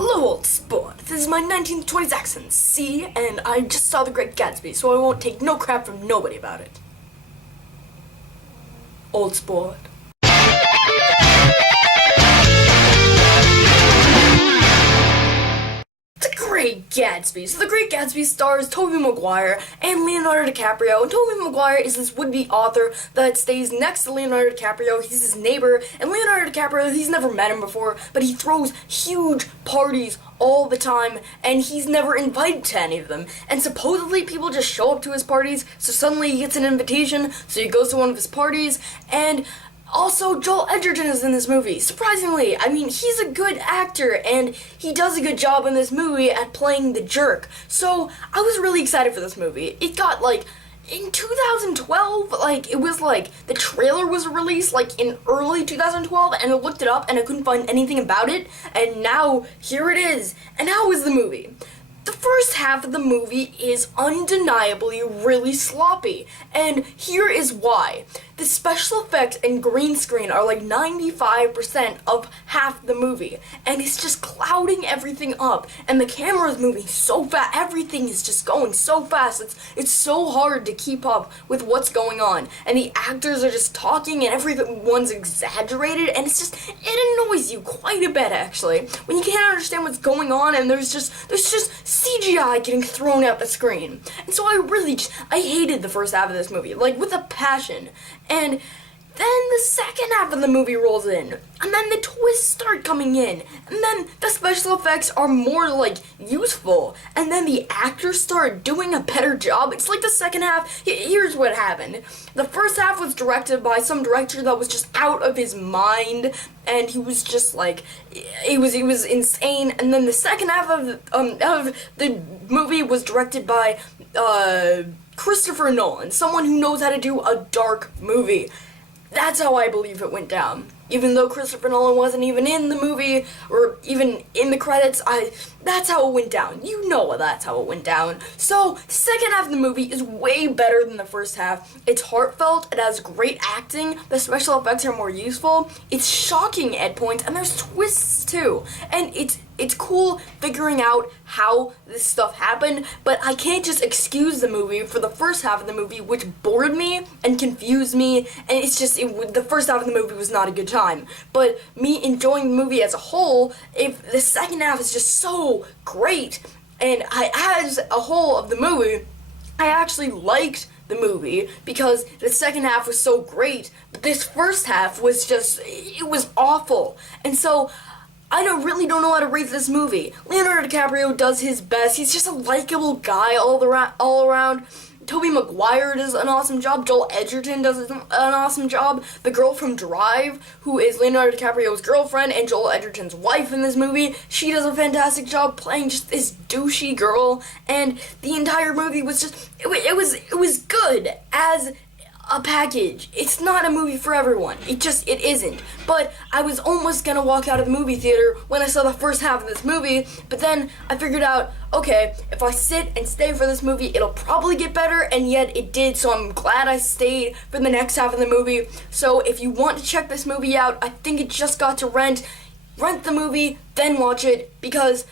Hello, old sport. This is my 1920s accent, see? And I just saw The Great Gatsby, so I won't take no crap from nobody about it. Old sport. The Great Gatsby. So The Great Gatsby stars Tobey Maguire and Leonardo DiCaprio, and Tobey Maguire is this would-be author that stays next to Leonardo DiCaprio. He's his neighbor, and Leonardo DiCaprio, he's never met him before, but he throws huge parties all the time, and he's never invited to any of them. And supposedly people just show up to his parties, so suddenly he gets an invitation, so he goes to one of his parties, and also, Joel Edgerton is in this movie. Surprisingly, I mean, he's a good actor, and he does a good job in this movie at playing the jerk. So, I was really excited for this movie. It got, in 2012, the trailer was released, in early 2012, and I looked it up, and I couldn't find anything about it, and now, here it is. And how is the movie? The first half of the movie is undeniably really sloppy, and here is why. The special effects and green screen are 95% of half the movie, and it's just clouding everything up, and the camera is moving so fast, everything is just going so fast, it's so hard to keep up with what's going on, and the actors are just talking, and everyone's exaggerated, and it annoys you quite a bit, actually, when you can't understand what's going on, and there's just CGI getting thrown at the screen. And so I hated the first half of this movie, with a passion. And then the second half of the movie rolls in, and then the twists start coming in, and then the special effects are more, useful, and then the actors start doing a better job. It's like the second half, here's what happened. The first half was directed by some director that was just out of his mind, and he was just, he was insane, and then the second half of the movie was directed by, Christopher Nolan, someone who knows how to do a dark movie. That's how I believe it went down. Even though Christopher Nolan wasn't even in the movie, or even in the credits, that's how it went down. You know that's how it went down. So, second half of the movie is way better than the first half. It's heartfelt, it has great acting, the special effects are more useful, it's shocking at points, and there's twists too. And it's cool figuring out how this stuff happened, but I can't just excuse the movie for the first half of the movie, which bored me and confused me, and the first half of the movie was not a good time. But me enjoying the movie as a whole, if the second half is just so great, and as a whole of the movie, I actually liked the movie because the second half was so great, but this first half was it was awful. And so, I really don't know how to rate this movie. Leonardo DiCaprio does his best. He's just a likable guy all around. Tobey Maguire does an awesome job. Joel Edgerton does an awesome job. The girl from Drive, who is Leonardo DiCaprio's girlfriend and Joel Edgerton's wife in this movie, she does a fantastic job playing just this douchey girl. And the entire movie was it was good as a package. It's not a movie for everyone. It isn't. But I was almost gonna walk out of the movie theater when I saw the first half of this movie, but then I figured out, okay, if I sit and stay for this movie, it'll probably get better, and yet it did, so I'm glad I stayed for the next half of the movie. So if you want to check this movie out, I think it just got to rent the movie, then watch it, because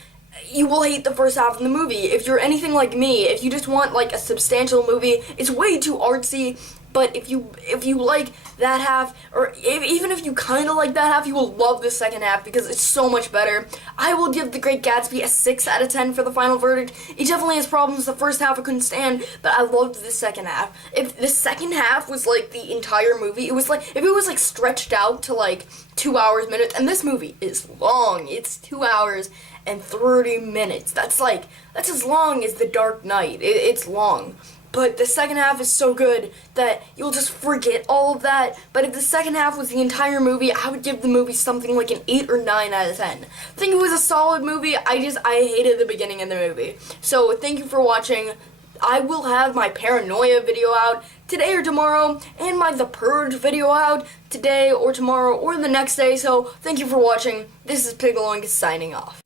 you will hate the first half of the movie. If you're anything like me, if you just want a substantial movie, it's way too artsy. But if you like that half, or even if you kind of like that half, you will love the second half because it's so much better. I will give The Great Gatsby a 6 out of 10 for the final verdict. It definitely has problems. The first half I couldn't stand, but I loved the second half. If the second half was the entire movie, if it was stretched out to 2 hours minutes, and this movie is long. It's 2 hours and 30 minutes. That's as long as The Dark Knight. It's long. But the second half is so good that you'll just forget all of that. But if the second half was the entire movie, I would give the movie something like an 8 or 9 out of 10. I think it was a solid movie. I hated the beginning of the movie. So thank you for watching. I will have my Paranoia video out today or tomorrow, and my The Purge video out today or tomorrow or the next day. So thank you for watching. This is Pigaloink signing off.